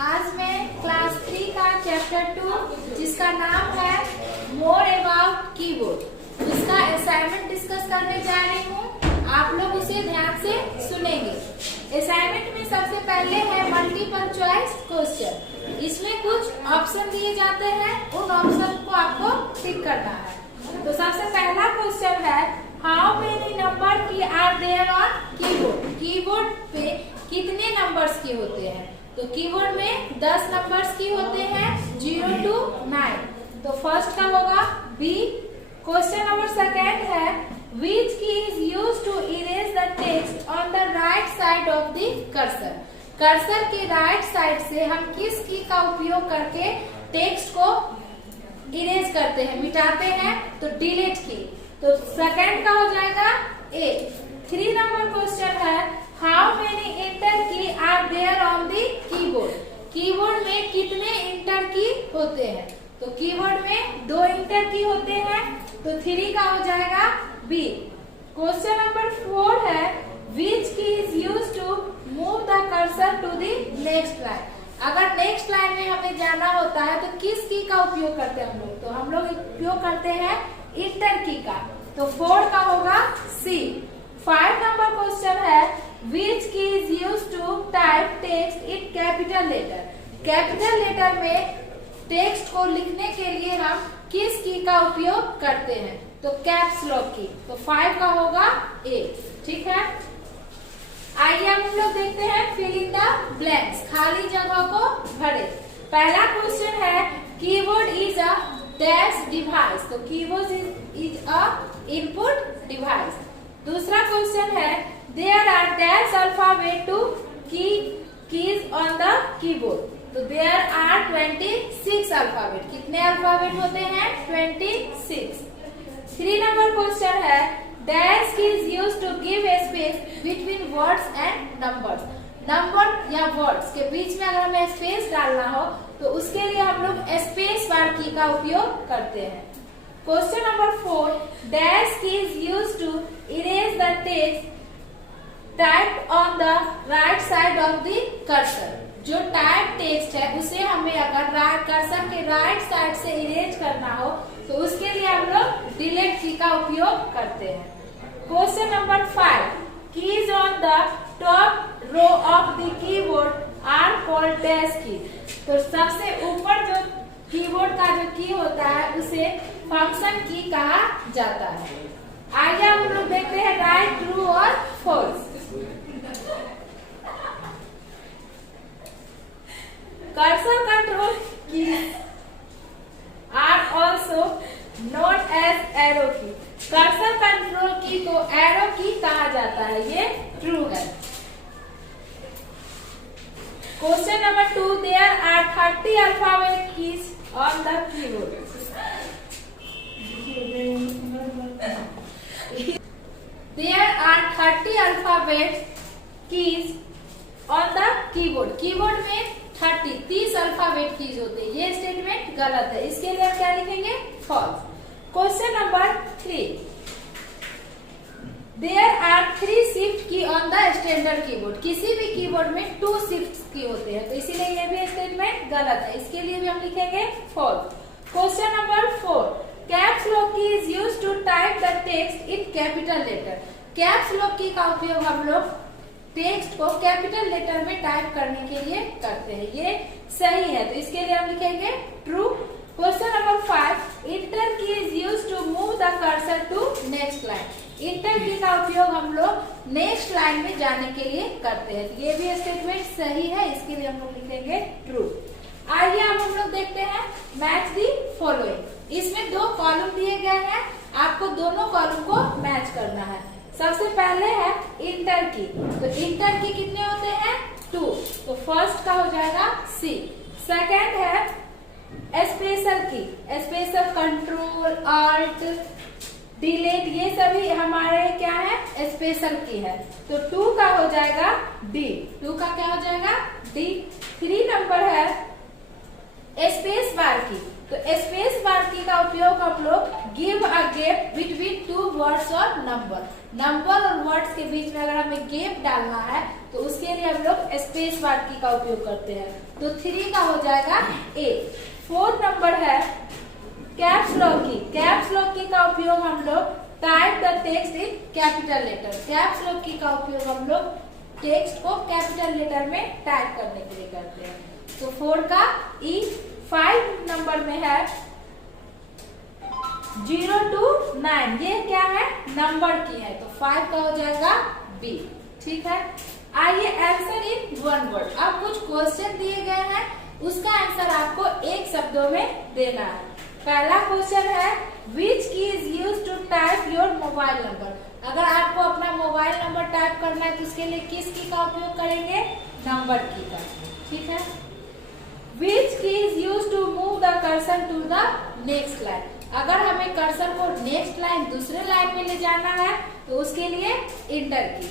आज मैं क्लास 3 का चैप्टर 2 जिसका नाम है मोर अबाउट कीबोर्ड उसका असाइनमेंट डिस्कस करने जा रही हूँ। आप लोग उसे ध्यान से सुनेंगे। असाइनमेंट में सबसे पहले है मल्टीपल चॉइस क्वेश्चन। इसमें कुछ ऑप्शन दिए जाते हैं, उन ऑप्शन को आपको टिक करना है। तो सबसे पहला क्वेश्चन है how many number key are there on keyboard. Keyboard पे कितने नंबर्स की होते हैं? तो कीबोर्ड में 10 नंबर्स की होते हैं 0 to 9। तो फर्स्ट का होगा बी। क्वेश्चन नंबर सेकेंड है which key is used to erase the text on the right side of the cursor। Cursor के राइट साइड से हम किस की का उपयोग करके टेक्स्ट को इरेज करते हैं, मिटाते हैं? तो डिलीट की। तो सेकेंड का हो जाएगा ए। 3 नंबर क्वेश्चन है how many enter key are there on the keyboard. Keyboard में कितने इंटर की होते हैं? तो कीबोर्ड में 2 इंटर की होते हैं। तो 3 का हो जाएगा बी। क्वेश्चन नंबर 4 है which key is use to move the cursor to the next line. अगर नेक्स्ट लाइन में हमें जाना होता है तो किस की का उपयोग करते हैं हम लोग? तो हम लोग उपयोग करते हैं इंटर की का। तो 4 का होगा सी। 5 नंबर क्वेश्चन है which key is use to type text in capital letter. Capital letter में टेक्स्ट को लिखने के लिए हम किस की का उपयोग करते हैं? तो कैप्स लॉक की। तो 5 का होगा ए। ठीक है, आइए हम लोग देखते हैं फिल इन द ब्लैंक्स। खाली जगह को भरे। पहला क्वेश्चन है keyboard is a dash device. तो keyboard is a input device. दूसरा क्वेश्चन है there are dash alphabet two keys on the keyboard. तो देयर आर 26 अल्फाबेट। कितने अल्फाबेट होते हैं? 26। 3 नंबर क्वेश्चन है dash key is use to give space between words and numbers. Number या words के बीच में अगर हमें स्पेस डालना हो तो उसके लिए हम लोग स्पेस बार की का उपयोग करते हैं। Question number 4 dash key is use to erase the text typed on the right side of the cursor. जो टाइप टेक्स्ट है उसे हमें अगर कर्सर के राइट साइड से इरेज करना हो तो उसके लिए हम लोग डिलीट की का उपयोग करते हैं। Question number 5 keys on the top row of the keyboard are called dash key. तो सबसे ऊपर जो कीबोर्ड का जो की होता है उसे फंक्शन की कहा जाता है। आइए हम लोग देखते हैं राइट, ट्रू और false. Cursor control keys are also note as arrow key. Cursor control key को एरो की कहा जाता है, ये ट्रू है। Question number 2 there are 30 alphabet keys on the keyboard. There are 30 alphabet keys on the keyboard. Keyboard में 30 alphabet keys होते हैं। ये स्टेटमेंट गलत है, इसके लिए हम क्या लिखेंगे? False. Question number 3 there are 3 shift key on the standard keyboard. किसी भी कीबोर्ड में 2 शिफ्ट की होते हैं, तो इसीलिए ये भी स्टेटमेंट गलत है, इसके लिए भी हम लिखेंगे false. Question number 4 caps lock key is use to type the text in capital letter. Caps lock key का उपयोग हम लोग टेक्स्ट को कैपिटल लेटर में टाइप करने के लिए करते हैं, ये सही है, तो इसके लिए हम लिखेंगे true. Question number 5 enter key is use to move the cursor to next line. Enter key का उपयोग हम लोग नेक्स्ट लाइन में जाने के लिए करते हैं, तो ये भी स्टेटमेंट सही है, इसके लिए हम लोग लिखेंगे ट्रू। आइए अब हम लोग देखते हैं मैच दी फॉलोइंग। इसमें 2 कॉलम दिए गए हैं, आपको दोनों कॉलम को मैच करना है। सबसे पहले है इंटर की। तो इंटर की कितने होते हैं? 2। तो फर्स्ट का हो जाएगा सी। सेकेंड है स्पेशल की। स्पेशल कंट्रोल ऑल्ट डिलीट ये सभी हमारे क्या है? स्पेशल की है। तो 2 का हो जाएगा डी। 2 का क्या हो जाएगा? डी। 3 नंबर है स्पेस बार की। तो स्पेस बार की का उपयोग हम लोग give a gap between 2 words और नंबर। नंबर और वर्ड्स के बीच में अगर हमें गैप डालना है तो उसके लिए हम लोग स्पेस बार की का उपयोग करते हैं। तो 3 का हो जाएगा ए। 4 नंबर है caps lock key. Caps lock key का उपयोग हम लोग type the text in capital letter. Caps lock key का उपयोग हम लोग टेक्स्ट को कैपिटल लेटर में टाइप करने के लिए करते हैं। तो 4 का ई। 5 नंबर में है 0 to 9। ये क्या है? नंबर की है, तो 5 का हो जाएगा बी। ठीक है, आइए आंसर इन 1 वर्ड। अब कुछ क्वेश्चन दिए गए हैं, उसका आंसर आपको एक शब्दों में देना है। पहला क्वेश्चन है which key is use to type your mobile number. अगर आपको अपना मोबाइल नंबर टाइप करना है तो उसके लिए किस की का उपयोग करेंगे? नंबर की का। ठीक है, which key is use to move the cursor to the next line. अगर हमें कर्सर को नेक्स्ट लाइन दूसरे लाइन में ले जाना है तो उसके लिए इंटर की।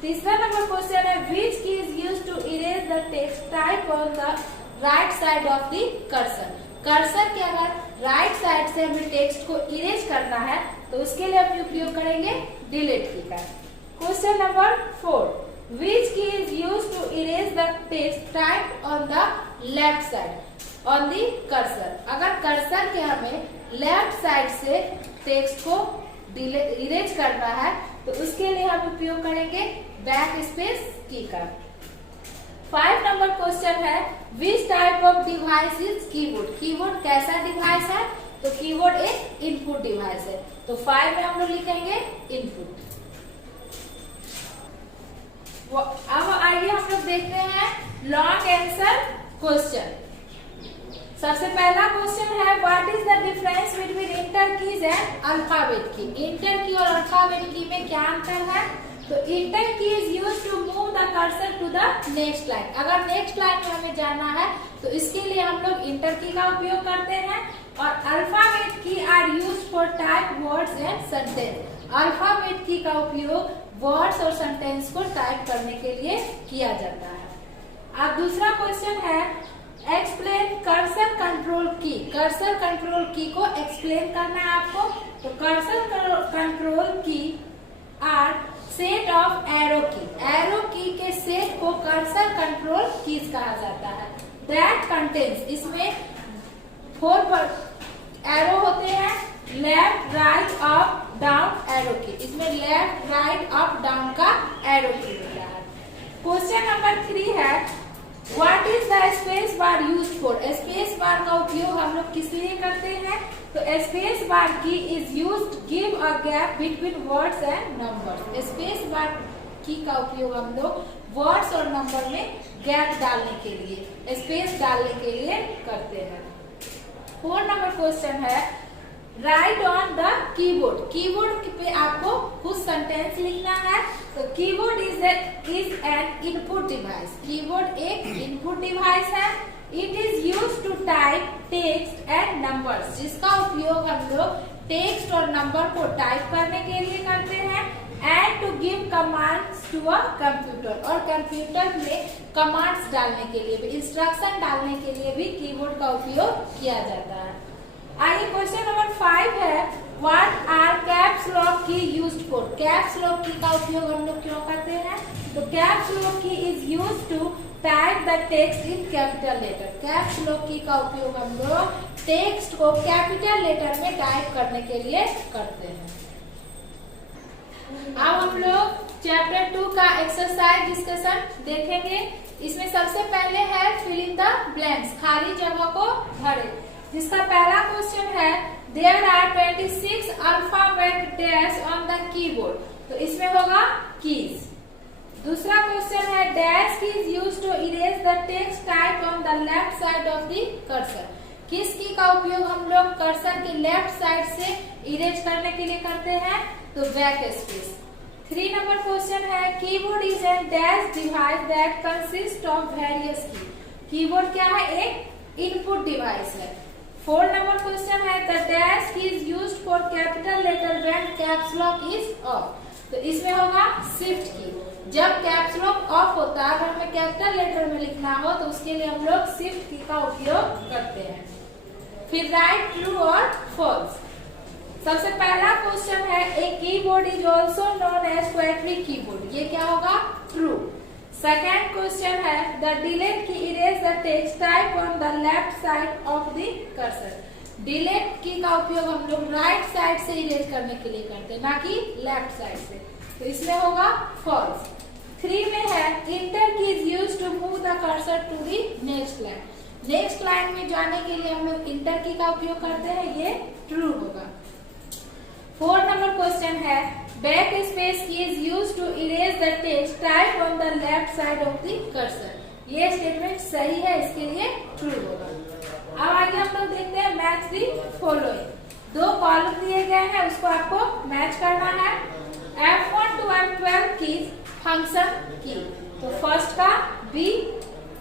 तीसरा नंबर क्वेश्चन है which key is use to erase the text type on the right side of the cursor. Cursor के अगर राइट साइड से हमें टेक्स्ट को इरेज करना है तो उसके लिए हम उपयोग करेंगे डिलीट की का। Question number 4 which key is use to erase the text type on the left side on the cursor. अगर कर्सर के हमें लेफ्ट साइड से टेक्स्ट को इरेज करना है तो उसके लिए हम उपयोग करेंगे बैक स्पेस की का। 5 नंबर क्वेश्चन है which type of device is keyboard. Keyboard कैसा डिवाइस है? तो कीबोर्ड एक इनपुट डिवाइस है, तो 5 में हम लोग लिखेंगे इनपुट। अब आइए हम लोग देखते हैं लॉन्ग आंसर क्वेश्चन। सबसे पहला क्वेश्चन है what is the difference between inter keys and alphabet की। इंटर की और अल्फाबेट की में क्या अंतर है? तो enter key is use to move the cursor to the next line. अगर नेक्स्ट लाइन में हमें जाना है तो इसके लिए हम लोग इंटर की का उपयोग करते हैं। और alphabet key are use for type words and sentence. Alphabet key का उपयोग वर्ड्स और सेंटेंस को टाइप करने के लिए किया जाता है। अब दूसरा क्वेश्चन है एक्सप्लेन कर्सर कंट्रोल की। कर्सर कंट्रोल की को एक्सप्लेन करना है आपको। तो कर्सर कंट्रोल की आर सेट ऑफ एरो की। एरो की के सेट को कर्सर कंट्रोल कीज कहा जाता है। दैट कंटेन्स, इसमें 4 एरो होते हैं, left right up down arrow की। इसमें लेफ्ट राइट अप डाउन का एरो की होता है। क्वेश्चन नंबर 3 है what is the space bar use for. Space bar का उपयोग हम लोग किस लिए करते हैं? तो स्पेस बार की is used give a gap between words and numbers. Space bar की का उपयोग हम लोग वर्ड्स और नंबर में गैप डालने के लिए, स्पेस डालने के लिए करते हैं। 4 नंबर क्वेश्चन है write on the keyboard. Keyboard पे आपको कुछ सेंटेंस लिखना है। तो keyboard is an input device. Keyboard एक इनपुट डिवाइस है। It is use to type text and numbers, जिसका उपयोग हम लोग टेक्स्ट और नंबर को टाइप करने के लिए करते हैं। And to give commands to a computer, और कंप्यूटर में कमांड्स डालने के लिए भी, इंस्ट्रक्शन डालने के लिए भी कीबोर्ड का उपयोग किया जाता है। आइए क्वेश्चन नंबर 5 है what are caps lock key used for. Caps lock key का उपयोग हम लोग क्यों करते हैं? तो caps lock key is used to type the text in capital letter. Caps lock key का उपयोग हम लोग टेक्स्ट को कैपिटल लेटर में टाइप करने के लिए करते हैं। अब हम लोग चैप्टर 2 का एक्सरसाइज डिस्कशन देखेंगे। इसमें सबसे पहले है फिल इन द ब्लैंक्स, खाली जगह को भरे। जिसका पहला क्वेश्चन है there are 26 alphabet dash on the keyboard. तो इसमें होगा कीज। दूसरा क्वेश्चन है dash key is used to erase the text type on the left side of the cursor. किस की का उपयोग हम लोग कर्सर के लेफ्ट साइड से इरेज करने के लिए करते हैं? तो बैक स्पेस। 3 नंबर क्वेश्चन है keyboard is N dash device that consist of various की। कीबोर्ड क्या है? एक इनपुट डिवाइस है। 4 नंबर क्वेश्चन है the dash key is used for capital letter when caps lock is of. तो इसमें होगा शिफ्ट की। जब कैप्स लॉक ऑफ होता है, अगर हमें कैपिटल लेटर में लिखना हो तो उसके लिए हम लोग शिफ्ट की का उपयोग करते हैं। फिर राइट ट्रू और फॉल्स। सबसे पहला क्वेश्चन है a keyboard is also known as क्वाड्री कीबोर्ड। ये क्या होगा? ट्रू। सेकेंड क्वेश्चन है the delete key erase the text type on the left side of the cursor. Delete key का उपयोग हम लोग राइट साइड से इरेज करने के लिए करते हैं, ना कि लेफ्ट साइड से, तो इसमें होगा फॉल्स। 3 में है enter key is used to move the cursor to the next line. Next line में जाने के लिए हम लोग इंटर की का उपयोग करते हैं, ये ट्रू होगा। 4 नंबर क्वेश्चन है backspace key is used to erase the text type on the left side of the cursor. ये स्टेटमेंट सही है, इसके लिए ट्रू होगा। अब आगे हम लोग देखते हैं मैच दी फॉलोइंग। 2 कॉलम दिए गए हैं, उसको आपको मैच करना है। F1 to F12 की फंक्शन की, तो फर्स्ट का B,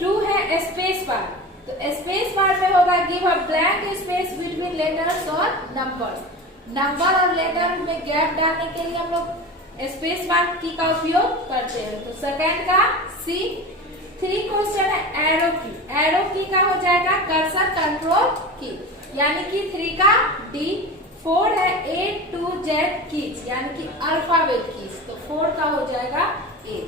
2 है स्पेस बार, तो स्पेस बार में होगा give a blank space between letters और नंबर्स। नंबर और लेटर में गैप डालने के लिए हम लोग स्पेस बार की का उपयोग करते हैं, तो सेकंड का C। 3 क्वेश्चन है एरो की। एरो की का हो जाएगा कर्सर कंट्रोल की, यानी कि 3 का D। 4 है A to Z कीज, यानी कि अल्फाबेट कीज, तो 4 का हो जाएगा A।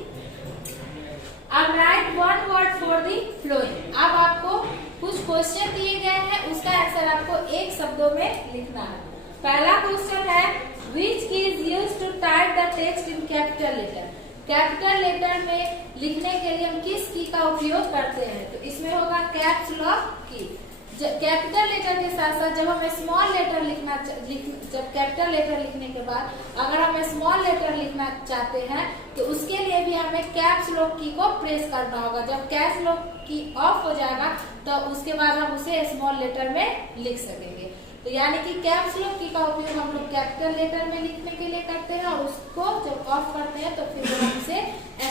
अब right 1 word for the following. अब आपको कुछ क्वेश्चन दिए गए हैं, उसका आंसर आपको 1 शब्दों में लिखना है। पहला क्वेश्चन है which key is used to type the text in capital letter. Capital letter में लिखने के लिए हम किस की का उपयोग करते हैं, तो इसमें होगा कैप्स लॉक की। कैपिटल लेटर के साथ साथ जब हम स्मॉल लेटर जब कैपिटल लेटर लिखने के बाद अगर हम स्मॉल लेटर लिखना चाहते हैं तो उसके लिए भी हमें कैप्स लॉक की को प्रेस करना होगा। जब कैप्स लॉक की ऑफ हो जाएगा तो उसके बाद हम उसे स्मॉल लेटर में लिख सकेंगे। तो यानी कि कैप्स लॉक की का उपयोग हम लोग कैपिटल लेटर में लिखने के लिए करते हैं, और उसको जब ऑफ करते हैं तो फिर हम उसे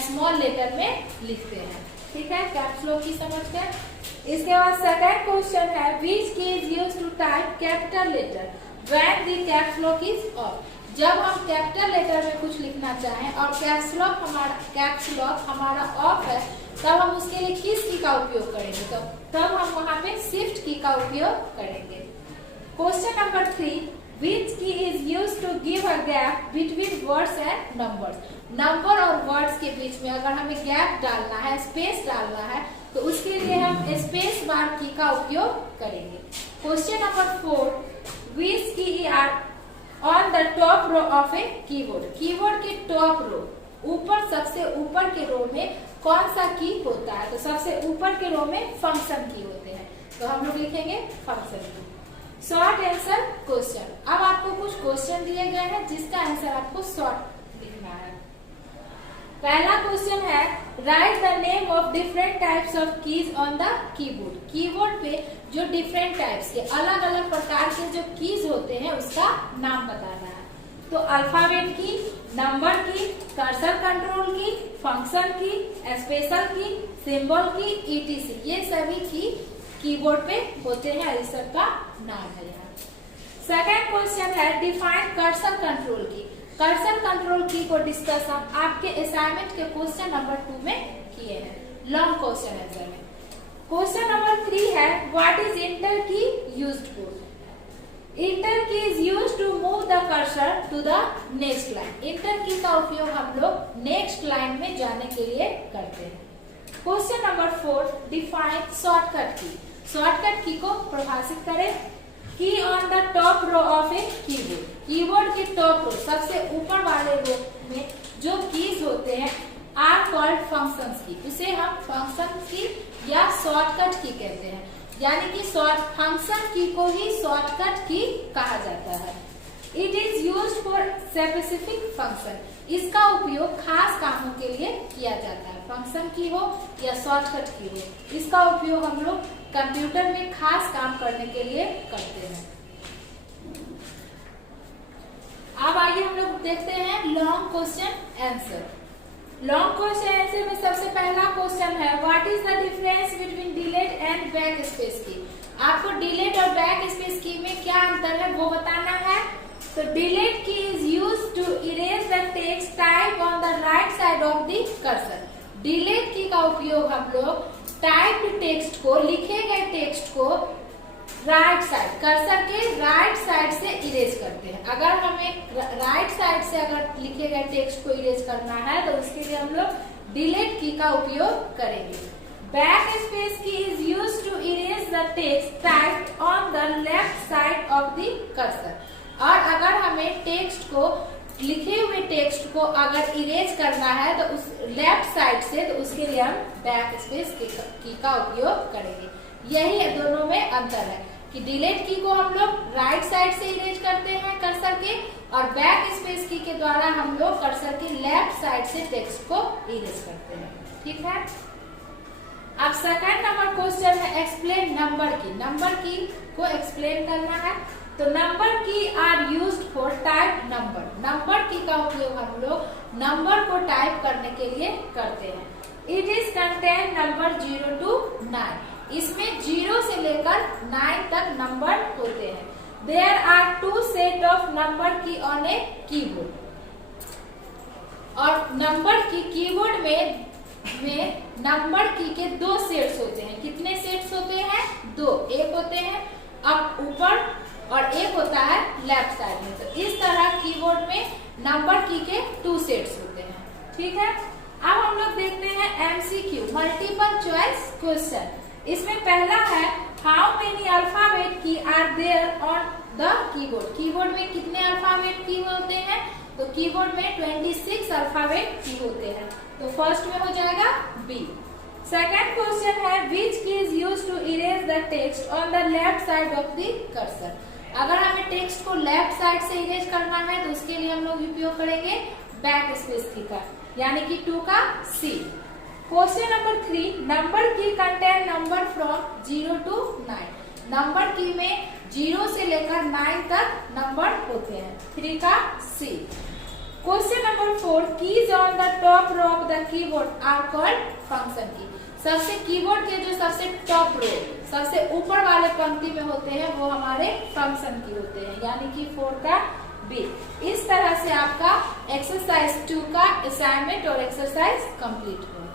स्मॉल लेटर में लिखते हैं। ठीक है, कैप्स लॉक की समझ गए। इसके बाद सेकंड क्वेश्चन है which key is used to type capital letter when the caps lock is off. जब हम कैपिटल लेटर में कुछ लिखना चाहें और कैप्स लॉक हमारा ऑफ है, तब हम उसके लिए किस की का उपयोग करेंगे, तो तब हम वहां पे शिफ्ट की का उपयोग करेंगे। Question number 3 which key is used to give a gap between words and numbers. Number और वर्ड्स के बीच में अगर हमें गैप डालना है, स्पेस डालना है, तो उसके लिए हम स्पेस बार की का उपयोग करेंगे। Question number 4 which key are on the top row of a keyboard. Keyboard के टॉप रो, ऊपर सबसे ऊपर के रो में कौन सा की होता है, तो सबसे ऊपर के रो में फंक्शन की होते हैं, तो हम लोग लिखेंगे फंक्शन की। Short answer question. अब आपको कुछ क्वेश्चन दिए गए हैं जिसका आंसर आपको शॉर्ट लिखना है। पहला क्वेश्चन है right the name of different types of keys on the keyboard. Keyboard पे जो डिफरेंट टाइप्स के अलग अलग प्रकार के जो कीज होते हैं उसका नाम बताना है। तो अल्फाबेट की, नंबर की, कर्सर कंट्रोल की, फंक्शन की, स्पेशल की, सिंबल की, ETC, ये सभी की कीबोर्ड पे होते हैं, इस सब का नाम है यहाँ। सेकेंड क्वेश्चन है डिफाइन कर्सर कंट्रोल की। कर्सर कंट्रोल की को डिस्कस हम आपके असाइनमेंट के क्वेश्चन नंबर 2 में किए हैं, लॉन्ग क्वेश्चन आंसर में। क्वेश्चन नंबर 3 है what is enter key used for. Enter key is used to move the cursor to the next line. Enter key का उपयोग हम लोग नेक्स्ट लाइन में जाने के लिए करते हैं। Question number 4 define shortcut key. Shortcut key को परिभाषित करें। Key on the top row of a keyboard. Keyboard के टॉप रो, सबसे ऊपर वाले रो में जो कीज होते हैं आर कॉल्ड फंक्शंस की। उसे हम फंक्शन की या शॉर्टकट की कहते हैं, यानी कि फंक्शन की को ही शॉर्टकट की कहा जाता है। It is used for specific function. इसका उपयोग खास कामों के लिए किया जाता है। फंक्शन की हो या शॉर्टकट की हो, इसका उपयोग हम लोग कंप्यूटर में खास काम करने के लिए करते हैं। अब आगे हम लोग देखते हैं long question answer. Long question answer में सबसे पहला क्वेश्चन है what is the difference between delete and back space की। आपको डिलीट और बैक स्पेस की में क्या अंतर है वो बताना है। तो delete key is used to erase the text type on the right side of the cursor. Delete key का उपयोग हम लोग टाइप्ड टेक्स्ट को, लिखे गए टेक्स्ट को राइट साइड, कर्सर के राइट साइड से इरेज करते हैं। अगर हमें राइट साइड से अगर लिखे गए टेक्स्ट को इरेज करना है तो उसके लिए हम लोग डिलीट की का उपयोग करेंगे। Backspace key is use to erase the text typed on the left side of the cursor. और अगर हमें टेक्स्ट को, लिखे हुए टेक्स्ट को अगर इरेज करना है तो उस लेफ्ट साइड से, तो उसके लिए हम बैक स्पेस की का उपयोग करेंगे। यही दोनों में अंतर है कि डिलीट की को हम लोग राइट साइड से इरेज करते हैं कर्सर के, और बैक स्पेस की के द्वारा हम लोग कर्सर के लेफ्ट साइड से टेक्स्ट को इरेज करते हैं। ठीक है। अब सेकंड नंबर क्वेश्चन है explain number key. Number key को एक्सप्लेन करना है। तो number key are used for type number. Number key का उपयोग हम लोग नंबर को टाइप करने के लिए करते हैं। It is contain number 0 to 9। इसमें 0 से लेकर 9 तक नंबर होते हैं। There are 2 set of number key on a keyboard. और नंबर की कीबोर्ड में नंबर की के 2 सेट्स होते हैं। कितने सेट्स होते हैं? 2। एक होते हैं अप ऊपर और एक होता है लेफ्ट साइड में। तो इस तरह कीबोर्ड में नंबर की के 2 सेट्स होते हैं। ठीक है। अब हम लोग देखते हैं एमसीक्यू, मल्टीपल चॉइस क्वेश्चन। इसमें पहला है how many alphabet key are there on the keyboard. Keyboard में कितने अल्फाबेट की होते हैं? तो कीबोर्ड में 26 अल्फाबेट की होते हैं। तो फर्स्ट में हो जाएगा बी। सेकेंड क्वेश्चन है which key is use to erase the text on the left side of the cursor. अगर हमें टेक्स्ट को लेफ्ट साइड से इरेज करना है तो उसके लिए हम लोग उपयोग करेंगे बैक स्पेस की का, यानी कि 2 का सी। क्वेश्चन नंबर 3 नंबर की contain number from 0 to 9। Number की में 0 से लेकर 9 तक नंबर होते हैं। 3 का C. Question number 4 keys on the top row of the keyboard are called function key. सबसे कीबोर्ड के जो सबसे टॉप रो, सबसे ऊपर वाले पंक्ति में होते हैं वो हमारे फंक्शन की होते हैं, यानी कि 4 का बी। इस तरह से आपका एक्सरसाइज 2 का असाइनमेंट और एक्सरसाइज कंप्लीट हुआ।